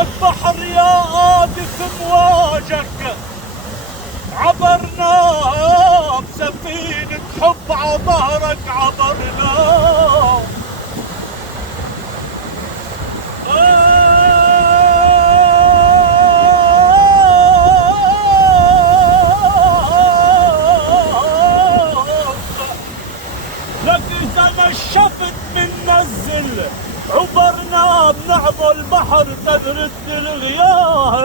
البحر يا آدف مواجك، عبرنا بسفينة حب عبرك عبرنا. لك إذا نشفت بننزل، عبرنا بنعبو البحر تنرد الغيار.